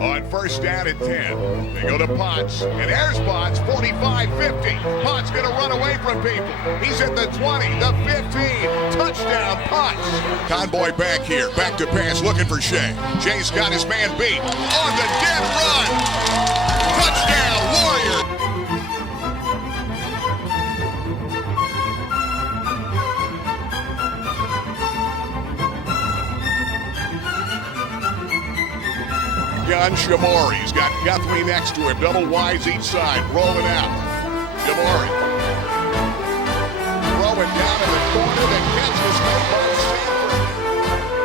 On first down at 10. They go to Potts, and there's Potts, 45-50. Potts going to run away from people. He's at the 20, the 15. Touchdown, Potts. Convoy back here, back to pass, looking for Shea. Shea's got his man beat on the dead run. Touchdown, Warrior. Gun Shamori. He's got Guthrie next to him. Double wides each side. Rolling out. Shamori. Throwing down in the corner. The catch was made by Sanford.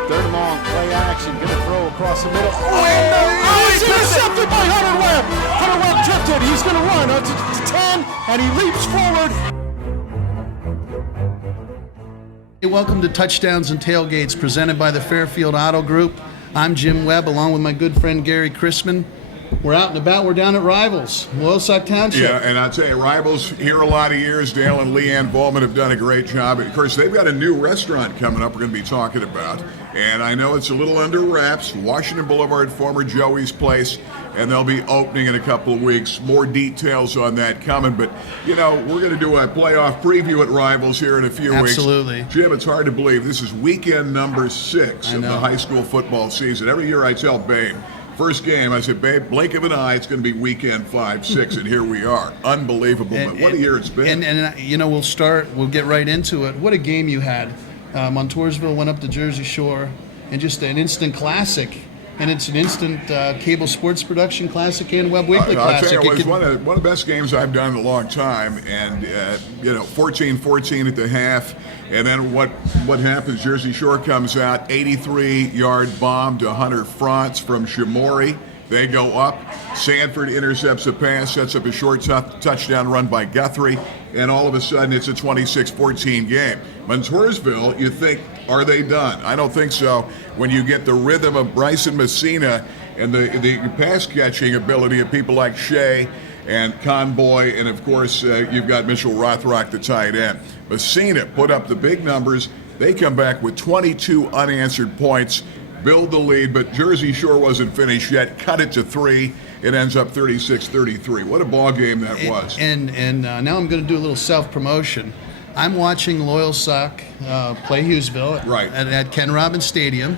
Third and long. Play action. Gonna throw across the middle. Oh, he's intercepted by Hunter Webb. Hunter Webb drifted. He's gonna run up to 10, and he leaps forward. Hey, welcome to Touchdowns and Tailgates, presented by the Fairfield Auto Group. I'm Jim Webb, along with my good friend Gary Chrisman. We're out and about. We're down at Rivals, Loyalsock Township. Yeah, and I'll tell you, Rivals here a lot of years. Dale and Leanne Bowman have done a great job. And of course, they've got a new restaurant coming up we're going to be talking about. And I know it's a little under wraps. Washington Boulevard, former Joey's Place. And they'll be opening in a couple of weeks. More details on that coming. But, you know, we're going to do a playoff preview at Rivals here in a few weeks. Absolutely. Jim, it's hard to believe this is weekend number 6 of the high school football season. Every year I tell Babe, first game, I said, Babe, blink of an eye, it's going to be weekend 5, 6, and here we are. Unbelievable. But what a year it's been. And you know, we'll get right into it. What a game you had. Montoursville went up to Jersey Shore, and just an instant classic. And it's an instant cable sports production classic and Webb Weekly classic. I'll tell you, it was one of the best games I've done in a long time. And, 14-14 at the half. And then what happens, Jersey Shore comes out, 83-yard bomb to Hunter Frantz from Shamori. They go up. Sanford intercepts a pass, sets up a short touchdown run by Guthrie. And all of a sudden, it's a 26-14 game. Montoursville, you think, are they done? I don't think so. When you get the rhythm of Bryson Messina and the pass-catching ability of people like Shea and Convoy, and, of course, you've got Mitchell Rothrock, the tight end. Messina put up the big numbers. They come back with 22 unanswered points, build the lead, but Jersey Shore wasn't finished yet. Cut it to 3. It ends up 36-33. What a ball game that was. And now I'm going to do a little self-promotion. I'm watching Loyalsock play Hughesville at Ken Robbins Stadium,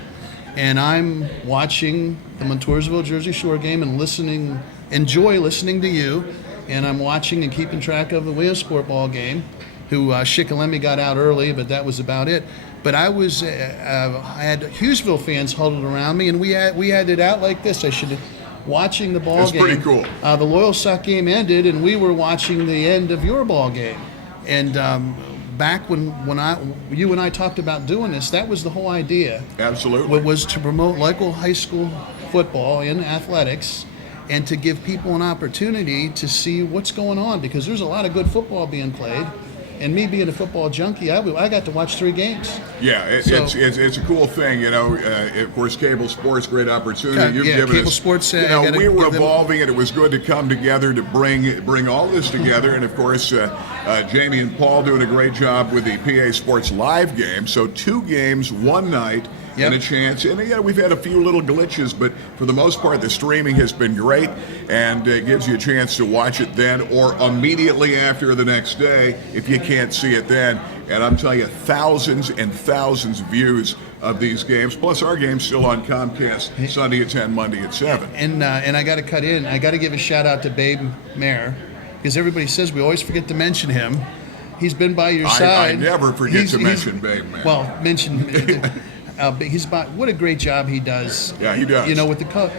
and I'm watching the Montoursville Jersey Shore game and enjoy listening to you, and I'm watching and keeping track of the Williamsport ball game, who Shikellamy got out early, but that was about it. But I had Hughesville fans huddled around me, and we had it out like this. Watching the ball game. It's pretty cool. The Loyalsock game ended, and we were watching the end of your ball game. And back when you and I talked about doing this, that was the whole idea. Absolutely. It was to promote local high school football and athletics, and to give people an opportunity to see what's going on, because there's a lot of good football being played. And me being a football junkie, I got to watch 3 games. Yeah, it's a cool thing, of course, cable sports, great opportunity. You've given cable us, sports. we were evolving, and it was good to come together to bring all this together. And of course, Jamie and Paul doing a great job with the PA Sports Live game. So 2 games, 1 night. And a chance. And we've had a few little glitches, but for the most part, the streaming has been great, and it gives you a chance to watch it then or immediately after the next day if you can't see it then. And I'm telling you, thousands and thousands of views of these games, plus our game's still on Comcast Sunday at 10, Monday at 7. And I got to cut in. I got to give a shout out to Babe Mayer, because everybody says we always forget to mention him. He's been by your side. I never forget to mention Babe Mayer. Well, mention. What a great job he does. Yeah, he does. With the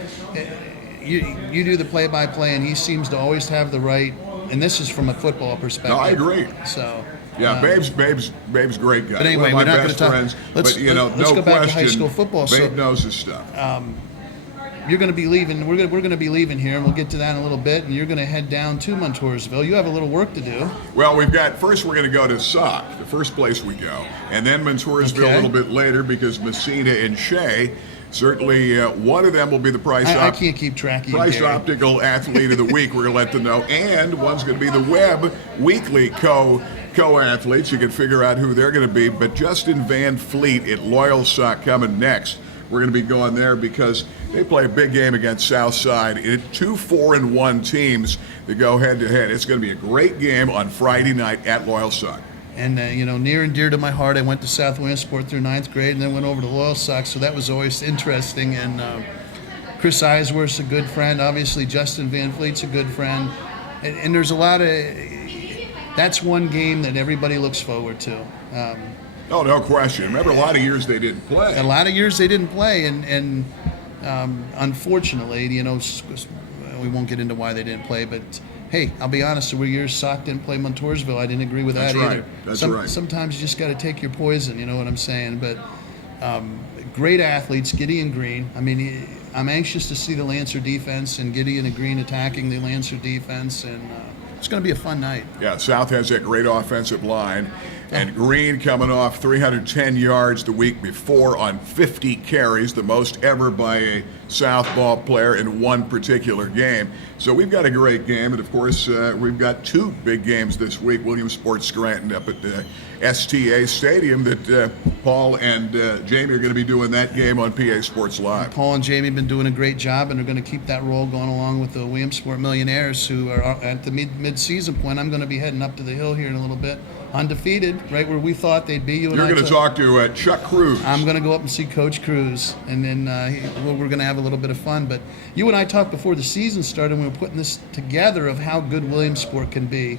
you do the play-by-play, and he seems to always have the right. And this is from a football perspective. No, I agree. So. Yeah, Babe's great guy. But anyway, one of my we're not going best to talk. friends. Let's go back to high school football. Babe knows his stuff. You're going to be leaving. We're going to be leaving here, and we'll get to that in a little bit. And you're going to head down to Montoursville. You have a little work to do. Well, first we're going to go to Sauk, the first place we go, and then Montoursville a little bit later, because Messina and Shea. Certainly, one of them will be the I can't keep track of you, Price Gary. Optical Athlete of the Week. We're going to let them know, and one's going to be the Webb Weekly co-athletes. You can figure out who they're going to be. But Justin Van Fleet at Loyalsock coming next. we're going to be going there because they play a big game against Southside. Two 4-1 teams that go head-to-head. It's going to be a great game on Friday night at Loyalsock. And, near and dear to my heart, I went to South Williamsport through 9th grade and then went over to Loyalsock, so that was always interesting. And Chris Eisworth's a good friend. Obviously, Justin Van Fleet's a good friend. And there's a lot of – that's one game that everybody looks forward to. Oh, no question. Remember, a lot of years they didn't play. And unfortunately, we won't get into why they didn't play, but hey, I'll be honest, there were years Sock didn't play Montoursville. I didn't agree with that either. That's right. Sometimes you just got to take your poison, you know what I'm saying? But great athletes, Gideon Green. I mean, I'm anxious to see the Lancer defense and Gideon and Green attacking the Lancer defense, and it's going to be a fun night. Yeah, South has that great offensive line. And Green coming off 310 yards the week before on 50 carries, the most ever by a South ball player in one particular game. So we've got a great game, and of course we've got two big games this week. Williamsport Scranton up at the STA Stadium that Paul and Jamie are going to be doing that game on PA Sports Live. Paul and Jamie have been doing a great job, and they're going to keep that role going along with the Williamsport Millionaires, who are at the mid-season point. I'm going to be heading up to the hill here in a little bit. Undefeated, right where we thought they'd be. You're going to talk to Chuck Cruz. I'm going to go up and see Coach Cruz, and then we're going to have a little bit of fun. But you and I talked before the season started, and we were putting this together of how good Williamsport can be.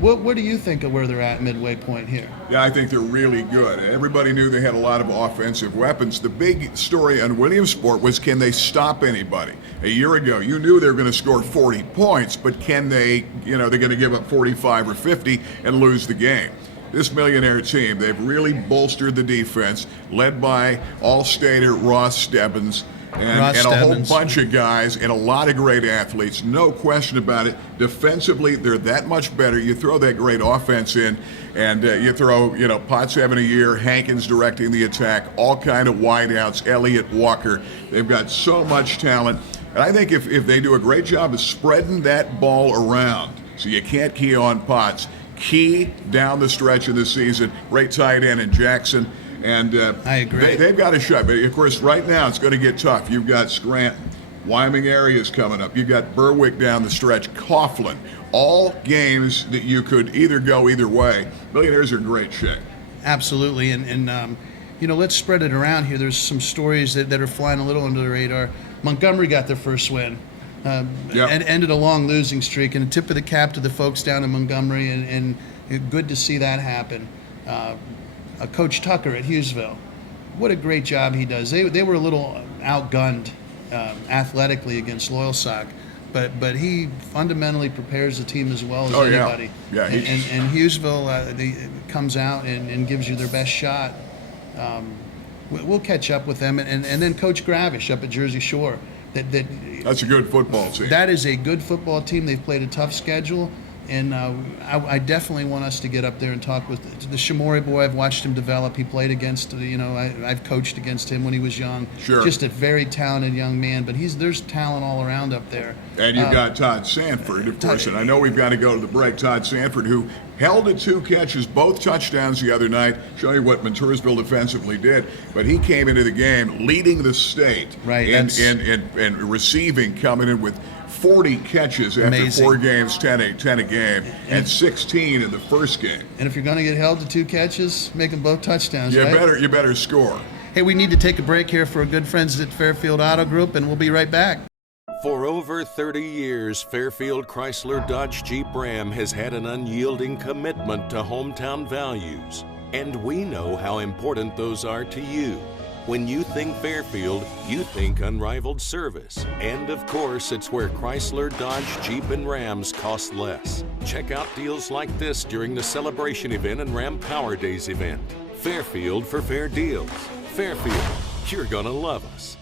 What do you think of where they're at midway point here? Yeah, I think they're really good. Everybody knew they had a lot of offensive weapons. The big story on Williamsport was, can they stop anybody? A year ago, you knew they were going to score 40 points, but can they, they're going to give up 45 or 50 and lose the game. This Millionaire team, they've really bolstered the defense, led by All-Stater Ross Stebbins. And a whole bunch of guys and a lot of great athletes, no question about it. Defensively, they're that much better. You throw that great offense in, and you throw, Potts having a year, Hankins directing the attack, all kind of wideouts, Elliott, Walker. They've got so much talent. And I think if they do a great job of spreading that ball around, so you can't key on Potts, key down the stretch of the season, great tight end in Jackson. And I agree. They've got a shot. But, of course, right now it's going to get tough. You've got Scranton. Wyoming area's coming up. You've got Berwick down the stretch. Coughlin. All games that you could either go either way. Millionaires are in great shape. Absolutely. And let's spread it around here. There's some stories that are flying a little under the radar. Montgomery got their first win. And ended a long losing streak. And a tip of the cap to the folks down in Montgomery. And good to see that happen. Coach Tucker at Hughesville, what a great job he does. They were a little outgunned athletically against Loyalsock, but he fundamentally prepares the team as well as anybody. Yeah. And Hughesville comes out and gives you their best shot. We'll catch up with them, and then Coach Gravish up at Jersey Shore. That's a good football team. That is a good football team. They've played a tough schedule. And I definitely want us to get up there and talk with the Shimori boy. I've watched him develop. He played against, I've coached against him when he was young. Sure. Just a very talented young man. But there's talent all around up there. And you've got Todd Sanford, of course. And I know we've got to go to the break. Todd Sanford, who held to 2 catches, both touchdowns the other night, showing you what Montoursville defensively did. But he came into the game leading the state. Right. And receiving, coming in with 40 catches after Amazing. 4 games, 10 a game, and 16 in the first game. And if you're going to get held to 2 catches, make them both touchdowns, You right? better score. Hey, we need to take a break here for our good friends at Fairfield Auto Group, and we'll be right back. For over 30 years, Fairfield Chrysler Dodge Jeep Ram has had an unyielding commitment to hometown values. And we know how important those are to you. When you think Fairfield, you think unrivaled service. And of course, it's where Chrysler, Dodge, Jeep, and Rams cost less. Check out deals like this during the Celebration event and Ram Power Days event. Fairfield for fair deals. Fairfield, you're gonna love us.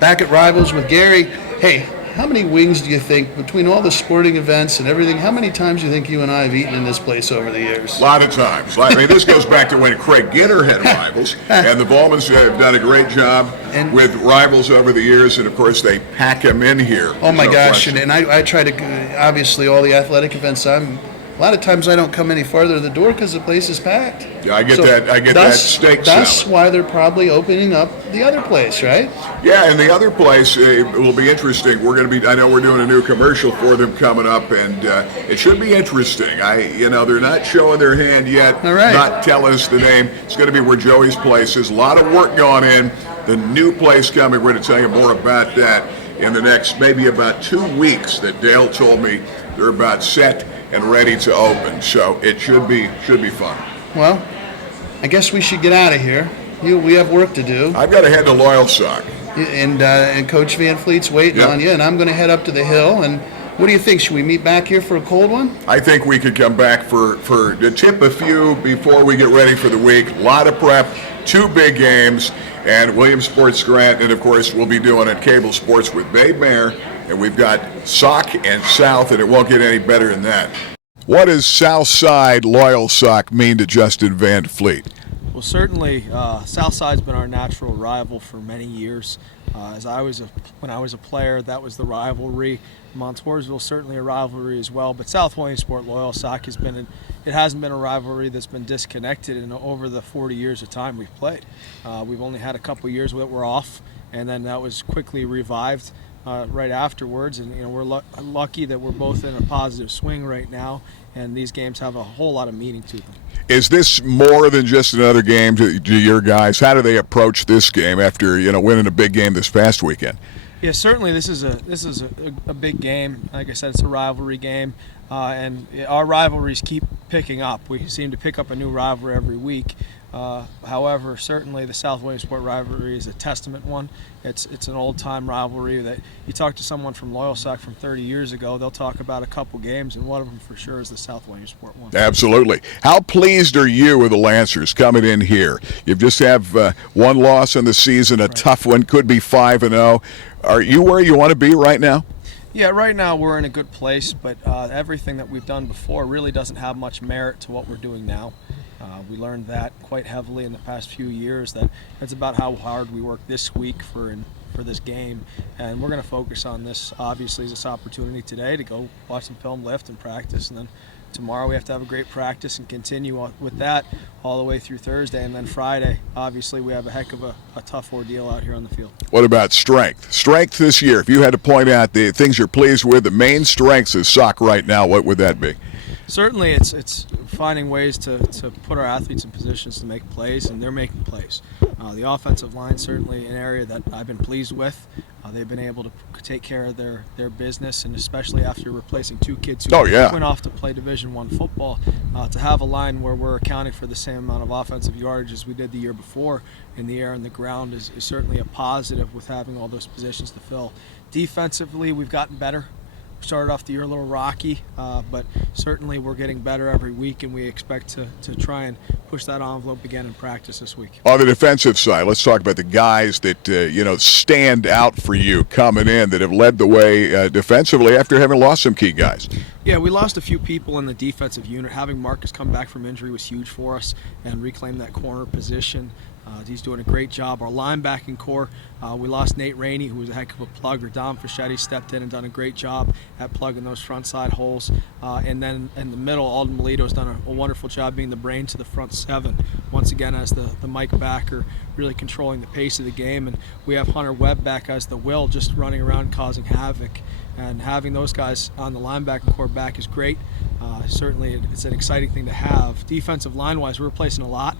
Back at Rivals with Gary. Hey, how many wings do you think, between all the sporting events and everything, how many times do you think you and I have eaten in this place over the years? A lot of times. This goes back to when Craig Ginter had Rivals, and the Ballmans have done a great job with Rivals over the years, and of course they pack them in here. Oh my gosh, and I try to, obviously all the athletic events I'm A lot of times I don't come any farther to the door because the place is packed. Yeah, I get that. I get that steak That's salad. why they're probably opening up the other place, right? Yeah, and the other place will be interesting. We're going to be. I know we're doing a new commercial for them coming up, and it should be interesting. They're not showing their hand yet. All right. Not tell us the name. It's going to be where Joey's place is. A lot of work going in. The new place coming. We're going to tell you more about that in the next maybe about 2 weeks. That Dale told me they're about set and ready to open. So it should be fun. Well, I guess we should get out of here. We have work to do. I've got to head to Loyal Sock. And Coach Van Fleet's waiting on you, and I'm going to head up to the hill. And what do you think? Should we meet back here for a cold one? I think we could come back for to tip a few before we get ready for the week. A lot of prep, 2 big games, and Williams Sports Grant, and of course we'll be doing it Cable Sports with Babe Mayer, and we've got Sock and South, and it won't get any better than that. What does Southside Loyal Sock mean to Justin Van Fleet? Well, certainly, Southside's been our natural rival for many years. When I was a player, that was the rivalry. Montoursville certainly a rivalry as well, but South Williamsport Loyal Sock it hasn't been a rivalry that's been disconnected in over the 40 years of time we've played. We've only had a couple years that were off, and then that was quickly revived right afterwards. And we're lucky that we're both in a positive swing right now, and these games have a whole lot of meaning to them. Is this more than just another game to your guys? How do they approach this game after winning a big game this past weekend? Yeah, certainly this is a big game. Like I said, it's a rivalry game, and our rivalries keep picking up. We seem to pick up a new rivalry every week. However, certainly the South Williamsport rivalry is a testament one. It's an old-time rivalry that you talk to someone from Loyal Sock from 30 years ago, they'll talk about a couple games, and one of them for sure is the South Williamsport one. Absolutely. How pleased are you with the Lancers coming in here? You just have one loss in the season, a tough one, could be 5-0. Are you where you want to be right now? Yeah, right now we're in a good place, but everything that we've done before really doesn't have much merit to what we're doing now. We learned that quite heavily in the past few years, that it's about how hard we work this week for this game, and we're going to focus on this, obviously, this opportunity today to go watch some film, lift, and practice, and then tomorrow we have to have a great practice and continue with that all the way through Thursday, and then Friday, obviously, we have a heck of a tough ordeal out here on the field. What about strength? Strength this year, if you had to point out the things you're pleased with, the main strengths of Sock right now, what would that be? Certainly, it's finding ways to put our athletes in positions to make plays, and they're making plays. The offensive line certainly an area that I've been pleased with. They've been able to take care of their business, and especially after replacing 2 kids who went off to play Division I football, to have a line where we're accounting for the same amount of offensive yardage as we did the year before in the air and the ground is certainly a positive with having all those positions to fill. Defensively, we've gotten better. Started off the year a little rocky, but certainly we're getting better every week, and we expect to try and push that envelope again in practice this week. On the defensive side, let's talk about the guys that stand out for you coming in that have led the way defensively after having lost some key guys. Yeah, we lost a few people in the defensive unit. Having Marcus come back from injury was huge for us and reclaim that corner position. He's doing a great job. Our linebacking core, we lost Nate Rainey, who was a heck of a plugger. Dom Fischetti stepped in and done a great job at plugging those front side holes. And then in the middle, Alden Melito's done a wonderful job being the brain to the front 7. Once again, as the Mike backer, really controlling the pace of the game. And we have Hunter Webb back as the will, just running around causing havoc. And having those guys on the linebacking core back is great. Certainly, it's an exciting thing to have. Defensive line-wise, we're replacing a lot.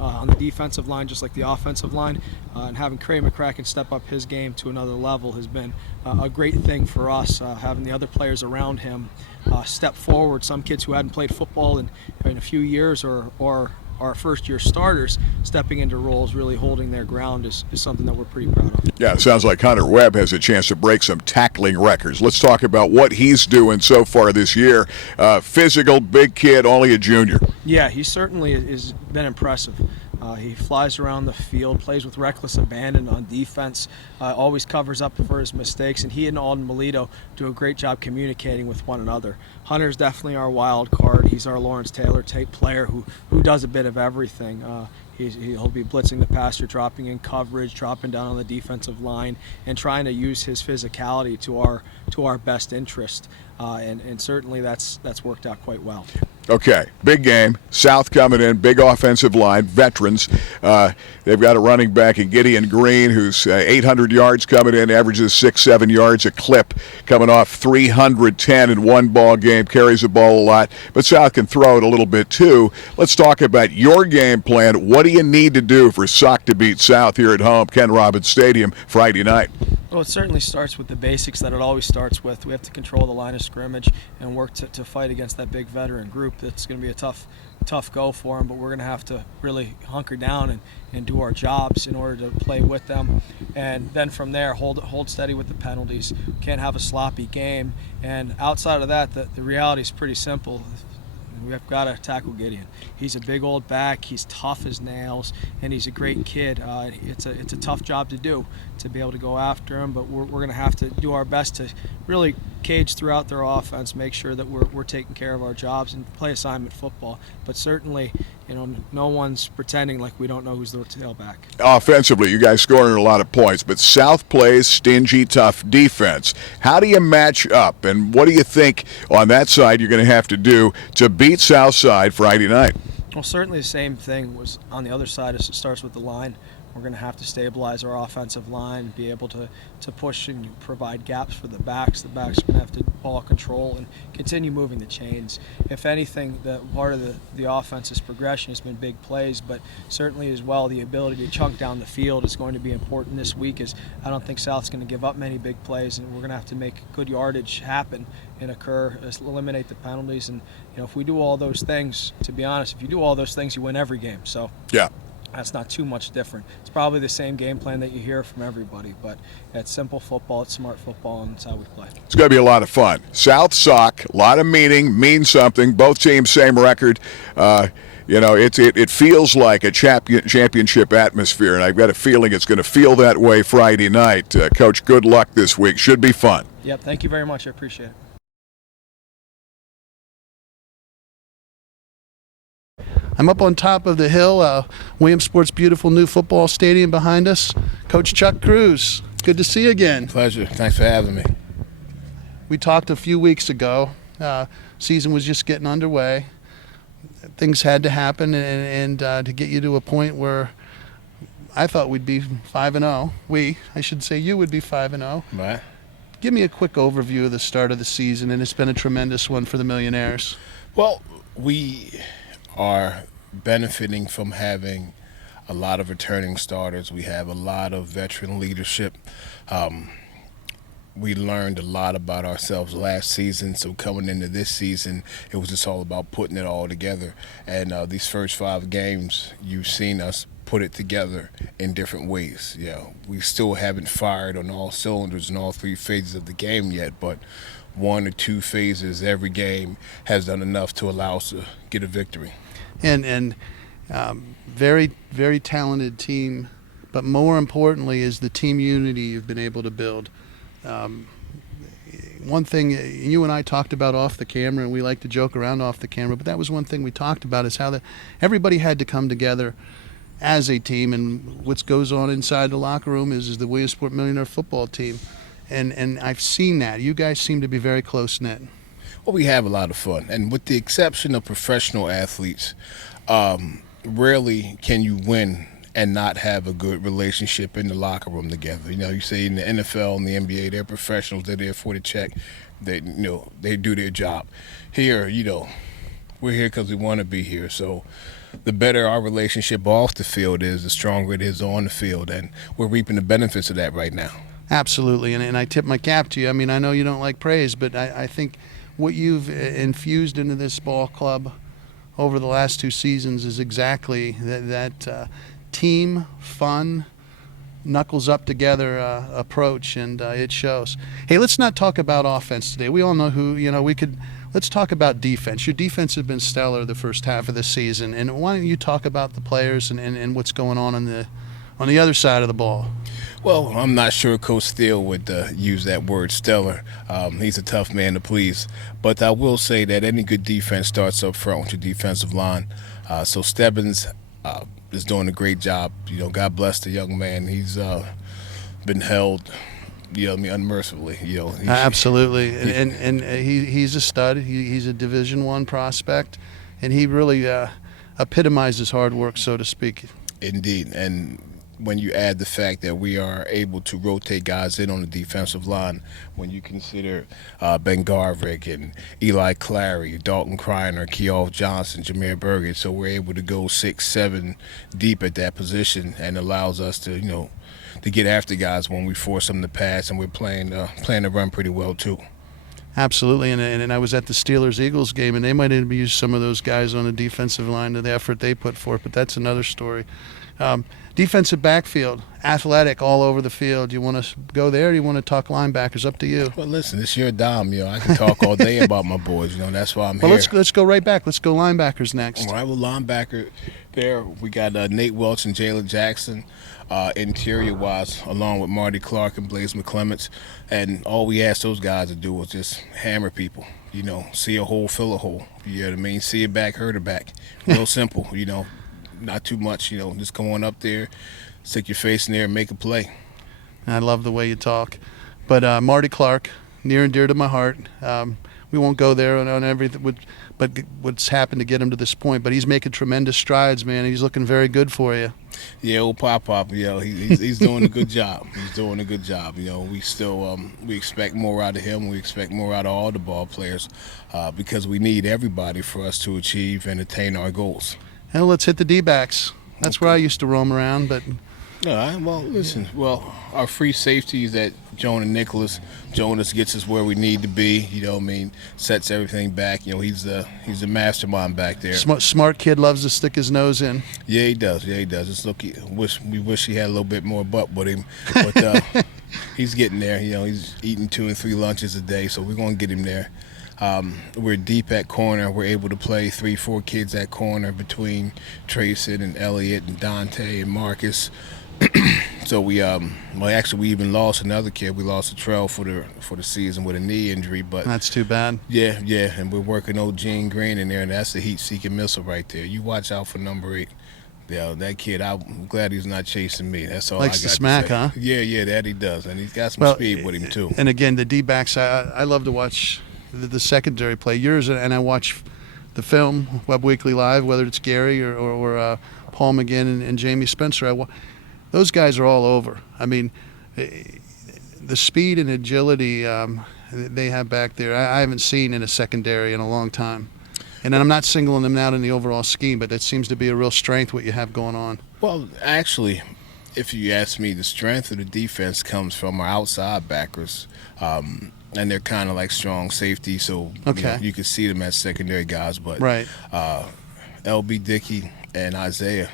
On the defensive line, just like the offensive line, and having Craig McCracken step up his game to another level has been a great thing for us. Having the other players around him step forward, some kids who hadn't played football in a few years or our first-year starters stepping into roles, really holding their ground is something that we're pretty proud of. Yeah, it sounds like Hunter Webb has a chance to break some tackling records. Let's talk about what he's doing so far this year. Physical, big kid, only a junior. Yeah, he certainly has been impressive. He flies around the field, plays with reckless abandon on defense, always covers up for his mistakes, and he and Alden Melito do a great job communicating with one another. Hunter's definitely our wild card. He's our Lawrence Taylor type player who does a bit of everything. He'll be blitzing the passer, dropping in coverage, dropping down on the defensive line, and trying to use his physicality to our best interest. And certainly that's worked out quite well. Okay, big game. South coming in, big offensive line, veterans. They've got a running back in Gideon Green who's 800 yards coming in, averages 6-7 yards a clip, coming off 310 in one ball game, carries the ball a lot. But South can throw it a little bit too. Let's talk about your game plan. What do you need to do for Sock to beat South here at home, Ken Robbins Stadium, Friday night? Well, it certainly starts with the basics that it always starts with. We have to control the line of scrimmage and work to fight against that big veteran group. It's going to be a tough go for them, but we're going to have to really hunker down and do our jobs in order to play with them. And then from there, hold steady with the penalties. Can't have a sloppy game. And outside of that, the reality is pretty simple. We've got to tackle Gideon. He's a big old back. He's tough as nails, and he's a great kid. It's a tough job to do, to be able to go after him. But we're going to have to do our best to really cage throughout their offense, make sure that we're taking care of our jobs and play assignment football. But certainly, no one's pretending like we don't know who's the tailback. Offensively, you guys scoring a lot of points, but South plays stingy, tough defense. How do you match up, and what do you think on that side you're going to have to do to beat Southside Friday night? Well, certainly the same thing was on the other side. It starts with the line. We're going to have to stabilize our offensive line, be able to push and provide gaps for the backs. The backs are going to have to ball control and continue moving the chains. If anything, the part of the offense's progression has been big plays, but certainly as well the ability to chunk down the field is going to be important this week, as I don't think South's going to give up many big plays, and we're going to have to make good yardage happen and occur, eliminate the penalties. And if we do all those things, to be honest, if you do all those things, you win every game. So yeah. That's not too much different. It's probably the same game plan that you hear from everybody, but it's simple football, it's smart football, and it's how we play. It's going to be a lot of fun. South Sock, a lot of means something. Both teams same record. It feels like a championship atmosphere, and I've got a feeling it's going to feel that way Friday night. Coach, good luck this week. Should be fun. Yep, thank you very much. I appreciate it. I'm up on top of the hill, Williamsport's beautiful new football stadium behind us. Coach Chuck Cruz, good to see you again. Pleasure. Thanks for having me. We talked a few weeks ago. Season was just getting underway. Things had to happen, and to get you to a point where I thought we'd be 5-0. I should say you would be 5-0. Right. Give me a quick overview of the start of the season, and it's been a tremendous one for the Millionaires. Well, we are benefiting from having a lot of returning starters. We have a lot of veteran leadership. We learned a lot about ourselves last season, so coming into this season, it was just all about putting it all together. And these first 5 games, you've seen us put it together in different ways. We still haven't fired on all cylinders in all 3 phases of the game yet, but 1 or 2 phases every game has done enough to allow us to get a victory. And very, very talented team, but more importantly is the team unity you've been able to build. One thing you and I talked about off the camera, and we like to joke around off the camera, but that was one thing we talked about, is how everybody had to come together as a team, and what goes on inside the locker room is the Williamsport Millionaire football team. And I've seen that. You guys seem to be very close-knit. Well, we have a lot of fun, and with the exception of professional athletes, rarely can you win and not have a good relationship in the locker room together. You say in the NFL and the NBA, they're professionals. They're there for the check. They do their job. Here, we're here because we want to be here. So the better our relationship off the field is, the stronger it is on the field, and we're reaping the benefits of that right now. Absolutely, and I tip my cap to you. I mean, I know you don't like praise, but I think what you've infused into this ball club over the last 2 seasons is exactly that team, fun, knuckles up together approach, and it shows. Hey, let's not talk about offense today. We all know who, we could let's talk about defense. Your defense has been stellar the first half of the season, and why don't you talk about the players and what's going on the other side of the ball? Well, I'm not sure Coach Steele would use that word stellar. He's a tough man to please. But I will say that any good defense starts up front with your defensive line. So Stebbins is doing a great job. God bless the young man. He's been held, unmercifully. Absolutely, and he's a stud. He's a Division I prospect, and he really epitomizes hard work, so to speak. Indeed, and when you add the fact that we are able to rotate guys in on the defensive line, when you consider Ben Garvik and Eli Clary, Dalton Kreiner, Keough Johnson, Jameer Burgett, so we're able to go 6-7 deep at that position, and allows us to to get after guys when we force them to pass, and we're playing to run pretty well too. Absolutely, and I was at the Steelers-Eagles game, and they might have used some of those guys on the defensive line to the effort they put forth, but that's another story. Defensive backfield, athletic all over the field. You want to go there, or do you want to talk linebackers? Up to you. Well, listen, it's your dime. I can talk all day about my boys. That's why I'm here. Well, let's go right back. Let's go linebackers next. All right, well, linebacker there, we got Nate Welch and Jalen Jackson, interior-wise, along with Marty Clark and Blaze McClements. And all we asked those guys to do was just hammer people. See a hole, fill a hole. You know what I mean? See it back, hurt it back. Real simple, Not too much, just go on up there, stick your face in there and make a play. I love the way you talk. But Marty Clark, near and dear to my heart. We won't go there on everything, but what's happened to get him to this point. But he's making tremendous strides, man. He's looking very good for you. Yeah, old Pop, he's doing a good job. He's doing a good job. We still we expect more out of him. We expect more out of all the ball players because we need everybody for us to achieve and attain our goals. Well, let's hit the D-backs. That's where I used to roam around, but... All right, well, listen. Well, our free safeties at Jonah Nicholas. Jonas gets us where we need to be, sets everything back. He's a mastermind back there. Smart kid, loves to stick his nose in. Yeah, he does. Just we wish he had a little bit more butt with him. But he's getting there. He's eating 2 and 3 lunches a day, so we're going to get him there. We're deep at corner. We're able to play 3-4 kids at corner between Trayson and Elliott and Dante and Marcus. So we even lost another kid. We lost Trell for the season with a knee injury, but that's too bad. Yeah, and we're working old Gene Green in there, and that's the heat-seeking missile right there. You watch out for number 8. Yeah, that kid, I'm glad he's not chasing me. That's all Likes I got to smack, to say. Huh? Yeah, that he does, and he's got some speed with him too. And again, the D-backs, I love to watch the secondary play. Yours, and I watch the film, Webb Weekly Live, whether it's Gary or Paul McGinn and Jamie Spencer. Those guys are all over. I mean, the speed and agility they have back there, I haven't seen in a secondary in a long time. And I'm not singling them out in the overall scheme, but that seems to be a real strength what you have going on. Well, actually, if you ask me, the strength of the defense comes from our outside backers. And they're kind of like strong safety, so you can see them as secondary guys. But right. L.B. Dickey and Isaiah,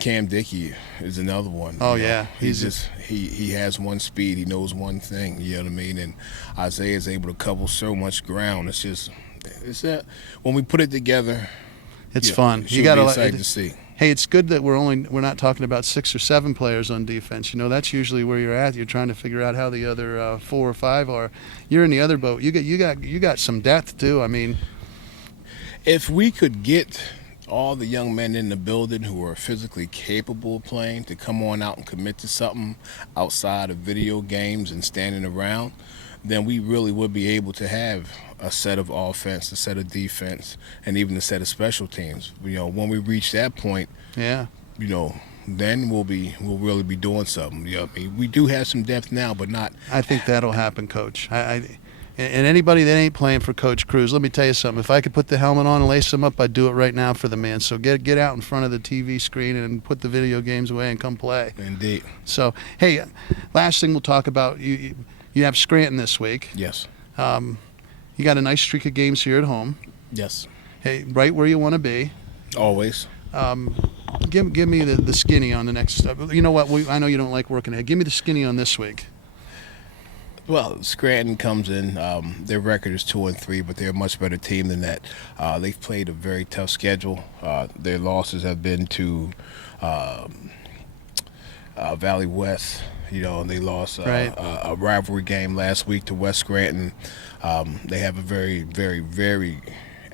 Cam Dickey is another one. Oh, yeah. He has one speed. He knows one thing, you know what I mean? And Isaiah is able to cover so much ground. It's that when we put it together, it's fun. You got to excited to see. Hey, it's good that we're not talking about 6 or 7 players on defense. That's usually where you're at. You're trying to figure out how the other 4 or 5 are. You're in the other boat. You got some depth too. If we could get all the young men in the building who are physically capable of playing to come on out and commit to something outside of video games and standing around, then we really would be able to have a set of offense, a set of defense, and even a set of special teams. When we reach that point, then we'll really be doing something. We do have some depth now, but not. I think that'll happen, Coach. And anybody that ain't playing for Coach Cruz, let me tell you something. If I could put the helmet on and lace him up, I'd do it right now for the man. So get out in front of the TV screen and put the video games away and come play. Indeed. So, hey, last thing we'll talk about, you have Scranton this week. Yes. You got a nice streak of games here at home. Yes. Hey, right where you want to be. Always. Give me the skinny on the next. You know what? I know you don't like working ahead. Give me the skinny on this week. Well, Scranton comes in. Their record is 2-3, but they're a much better team than that. They've played a very tough schedule. Their losses have been to Valley West. And they lost a rivalry game last week to West Scranton. They have a very, very, very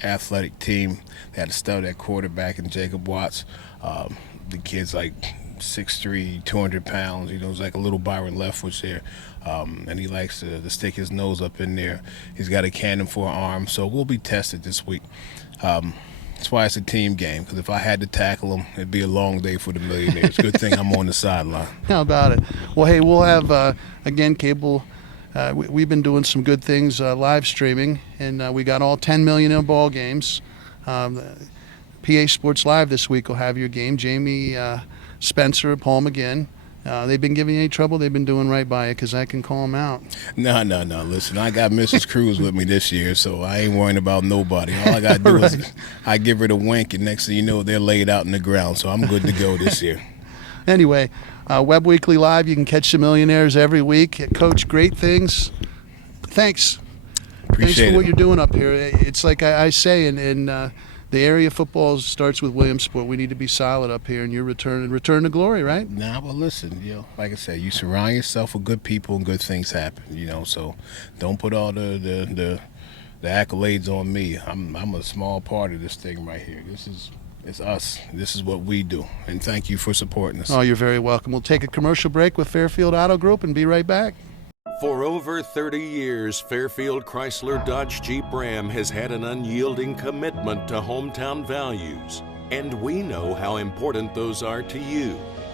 athletic team. They had a stud at quarterback in Jacob Watts. The kid's like 6'3", 200 pounds. He's like a little Byron Leftwich there. And he likes to stick his nose up in there. He's got a cannon for an arm, so we'll be tested this week. That's why it's a team game, because if I had to tackle him, it'd be a long day for the Millionaires. Good thing I'm on the sideline. How about it? Well, hey, we'll have, again, cable. We've been doing some good things live streaming, and we got all 10 Millionaire ball games. PA Sports Live this week will have your game. Jamie Spencer, Paul McGinn. They've been giving you any trouble? They've been doing right by you, because I can call them out. No. Listen, I got Mrs. Cruz with me this year, so I ain't worrying about nobody. All I got to do is I give her the wink, and next thing you know, they're laid out in the ground. So I'm good to go this year. Anyway, Webb Weekly Live, you can catch the Millionaires every week. Coach, great things. Thanks. Appreciate Thanks for what it. you're doing up here. It's like I say, in the area of football starts with Williamsport. We need to be solid up here, and you're return to glory, right? Nah, but listen, like I said, you surround yourself with good people and good things happen, so don't put all the accolades on me. I'm a small part of this thing right here. It's us. This is what we do, and thank you for supporting us. Oh, you're very welcome. We'll take a commercial break with Fairfield Auto Group and be right back. For over 30 years, Fairfield Chrysler Dodge Jeep Ram has had an unyielding commitment to hometown values. And we know how important those are to you.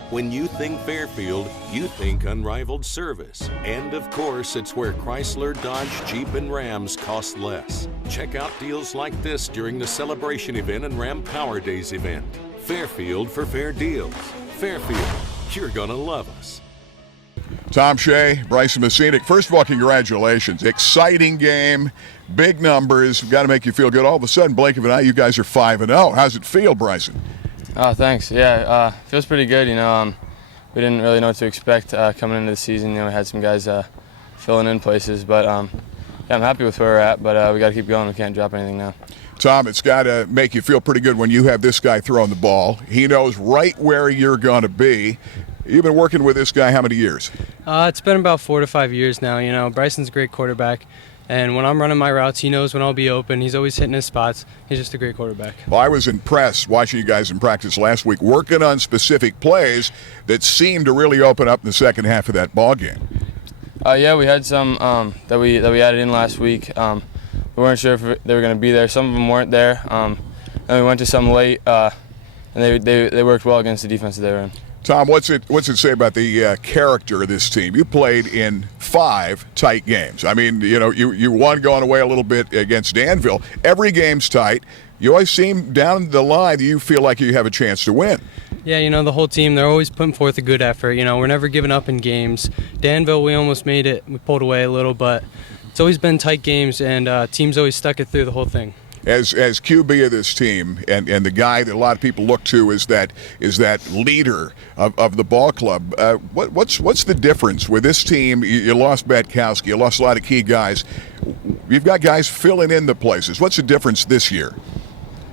When you think Fairfield, you think unrivaled service. And of course, it's where Chrysler, Dodge, Jeep, and Rams cost less. Check out deals like this during the celebration event and Ram Power Days event. Fairfield for fair deals. Fairfield, you're gonna love us. Tom Shea, Bryson Messina. First of all, congratulations. Exciting game, big numbers. Got to make you feel good. All of a sudden, Blake and I, you guys are 5-0. How's it feel, Bryson? Oh, thanks. Yeah, feels pretty good. We didn't really know what to expect coming into the season. We had some guys filling in places, but I'm happy with where we're at. But we got to keep going. We can't drop anything now. Tom, it's got to make you feel pretty good when you have this guy throwing the ball. He knows right where you're going to be. You've been working with this guy how many years? It's been about 4 to 5 years now. Bryson's a great quarterback, and when I'm running my routes, he knows when I'll be open. He's always hitting his spots. He's just a great quarterback. Well, I was impressed watching you guys in practice last week, working on specific plays that seemed to really open up in the second half of that ball game. Yeah, we had some that we added in last week. We weren't sure if they were going to be there. Some of them weren't there, and we went to some late, and they worked well against the defense that they were in. Tom, what's it say about the character of this team? You played in 5 tight games. I mean, you won going away a little bit against Danville. Every game's tight. You always seem down the line that you feel like you have a chance to win. Yeah, the whole team, they're always putting forth a good effort. We're never giving up in games. Danville, we almost made it. We pulled away a little, but it's always been tight games, and teams always stuck it through the whole thing. As QB of this team, and the guy that a lot of people look to is that leader of the ball club. What's the difference with this team? You lost Batkowski, you lost a lot of key guys. You've got guys filling in the places. What's the difference this year?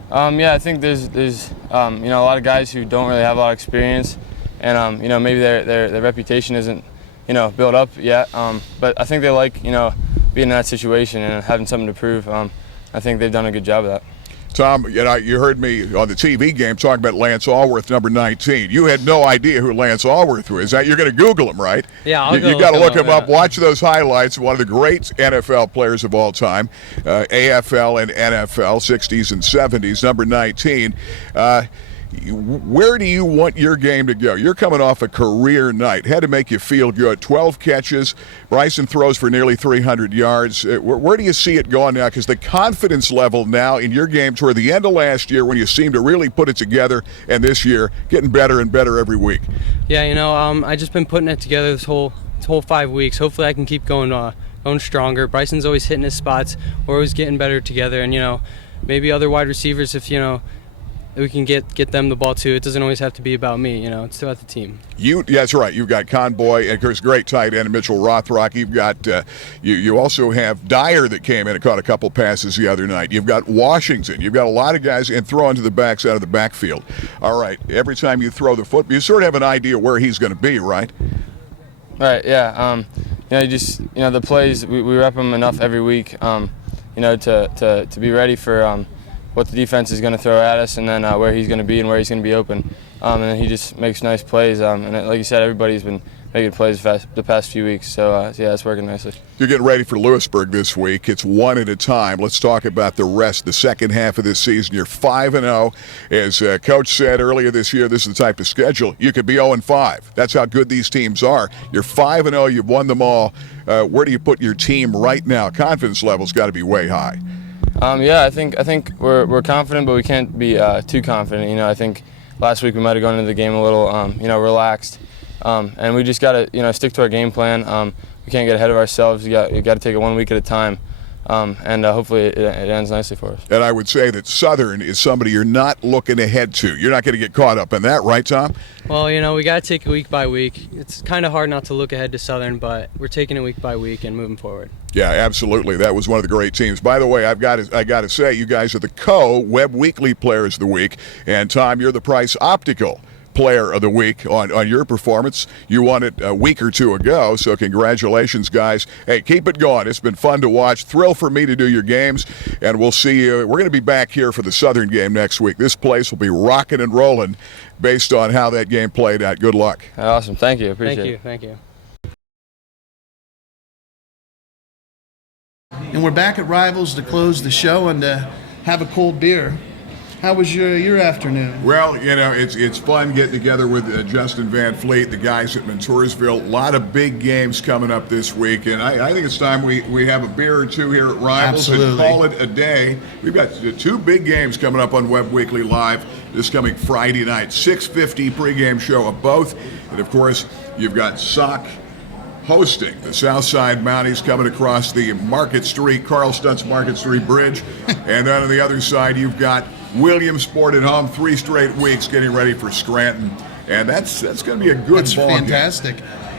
Yeah, I think there's a lot of guys who don't really have a lot of experience, and maybe their reputation isn't built up yet. But I think they like being in that situation and having something to prove. I think they've done a good job of that. Tom, you heard me on the TV game talking about Lance Allworth, number 19. You had no idea who Lance Allworth was. You're going to Google him, right? Yeah, you got to look him up. Watch those highlights. One of the great NFL players of all time, AFL and NFL, 60s and 70s, number 19. Where do you want your game to go? You're coming off a career night. Had to make you feel good. 12 catches. Bryson throws for nearly 300 yards. Where do you see it going now? Because the confidence level now in your game toward the end of last year when you seemed to really put it together, and this year getting better and better every week. Yeah, I just been putting it together this whole 5 weeks. Hopefully I can keep going stronger. Bryson's always hitting his spots. We're always getting better together, and maybe other wide receivers, if we can get them the ball too. It doesn't always have to be about me, you know. It's about the team. That's right. You've got Conboy, and of course, great tight end Mitchell Rothrock. You've got you also have Dyer that came in and caught a couple passes the other night. You've got Washington. You've got a lot of guys and throwing to the backs out of the backfield. All right. Every time you throw the football, you sort of have an idea where he's going to be, right? Right. Yeah. The plays we rep them enough every week. To be ready for what the defense is going to throw at us, and then where he's going to be and where he's going to be open. And then he just makes nice plays. And like you said, everybody's been making plays the past few weeks. So, it's working nicely. You're getting ready for Lewisburg this week. It's one at a time. Let's talk about the rest, the second half of this season. You're 5-0. As Coach said earlier this year, this is the type of schedule. You could be 0-5. That's how good these teams are. You're 5-0. You've won them all. Where do you put your team right now? Confidence level's got to be way high. I think we're confident, but we can't be too confident. I think last week we might have gone into the game a little, relaxed, and we just got to, stick to our game plan. We can't get ahead of ourselves. You got to take it 1 week at a time, and hopefully it ends nicely for us. And I would say that Southern is somebody you're not looking ahead to. You're not going to get caught up in that, right, Tom? Well, we got to take it week by week. It's kind of hard not to look ahead to Southern, but we're taking it week by week and moving forward. Yeah, absolutely. That was one of the great teams. By the way, I got to say, you guys are the Webb Weekly Players of the Week. And, Tom, you're the Price Optical Player of the Week on your performance. You won it a week or two ago, so congratulations, guys. Hey, keep it going. It's been fun to watch. Thrill for me to do your games, and we'll see you. We're going to be back here for the Southern game next week. This place will be rocking and rolling based on how that game played out. Good luck. Awesome. Thank you. Appreciate it. Thank you. And we're back at Rivals to close the show and to have a cold beer. How was your afternoon? Well, it's fun getting together with Justin Van Fleet, the guys at Montoursville. A lot of big games coming up this week, and I think it's time we have a beer or two here at Rivals. Absolutely. And call it a day. We've got two big games coming up on Webb Weekly Live this coming Friday night. 6:50 pregame show of both, and of course you've got Sock hosting the Southside Mounties coming across the Market Street, Carl Stutz Market Street Bridge. And then on the other side, you've got Williamsport at home, 3 straight weeks getting ready for Scranton. And that's going to be a good ball game. That's fantastic.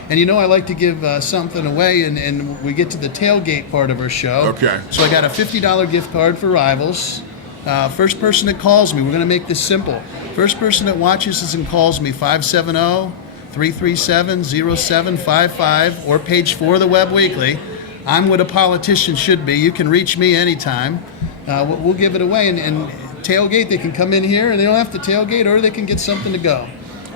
And I like to give something away, and we get to the tailgate part of our show. Okay. So I got a $50 gift card for Rivals. First person that calls me, we're going to make this simple. First person that watches us and calls me, 570-337-0755, or page 4 of the Webb Weekly. I'm what a politician should be. You can reach me anytime. We'll give it away, and tailgate. They can come in here, and they don't have to tailgate, or they can get something to go.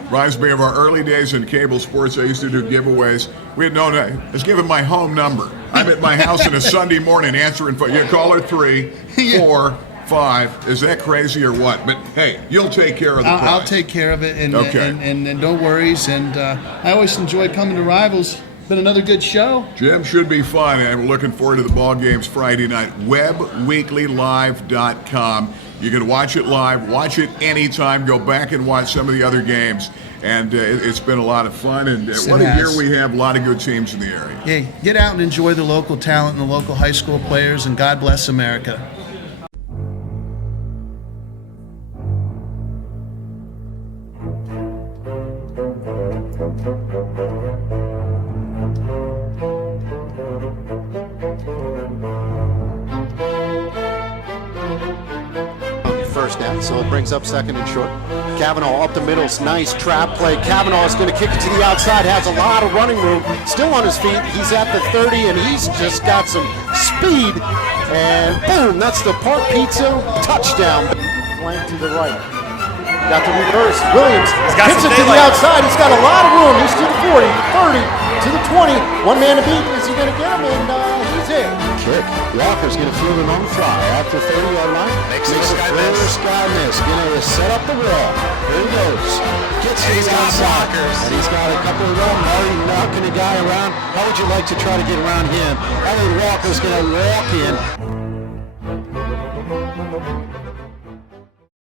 Reminds me of our early days in cable sports. I used to do giveaways. We had known I was given my home number. I'm at my house on a Sunday morning answering phone. You caller 3, 4, 5. Is that crazy or what? But hey, you'll take care of the prize. I'll take care of it, and okay. and no worries. And I always enjoy coming to Rivals. Been another good show. Jim, should be fun, and we're looking forward to the ball games Friday night. WebWeeklyLive.com. You can watch it live, watch it anytime, go back and watch some of the other games. And it's been a lot of fun, and what a year we have, a lot of good teams in the area. Yeah, get out and enjoy the local talent and the local high school players, and God bless America. First down, so it brings up second and short. Cavanaugh up the middle, nice trap play. Cavanaugh is going to kick it to the outside, has a lot of running room, still on his feet. He's at the 30, and he's just got some speed. And boom, that's the Park Pizza touchdown. Flank to the right. Got the reverse. Williams hits it to the outside. He's got a lot of room. He's to the 40, 30, to the 20. One man to beat. Is he going to get him? And he's in. Kick. Walker's going to field it on the fly at the 30-yard line. Makes a sky miss. Going to set up the wall. Here he goes. Gets to the outside. And he's got a couple of them already knocking a guy around. How would you like to try to get around him? I think Walker's going to walk in.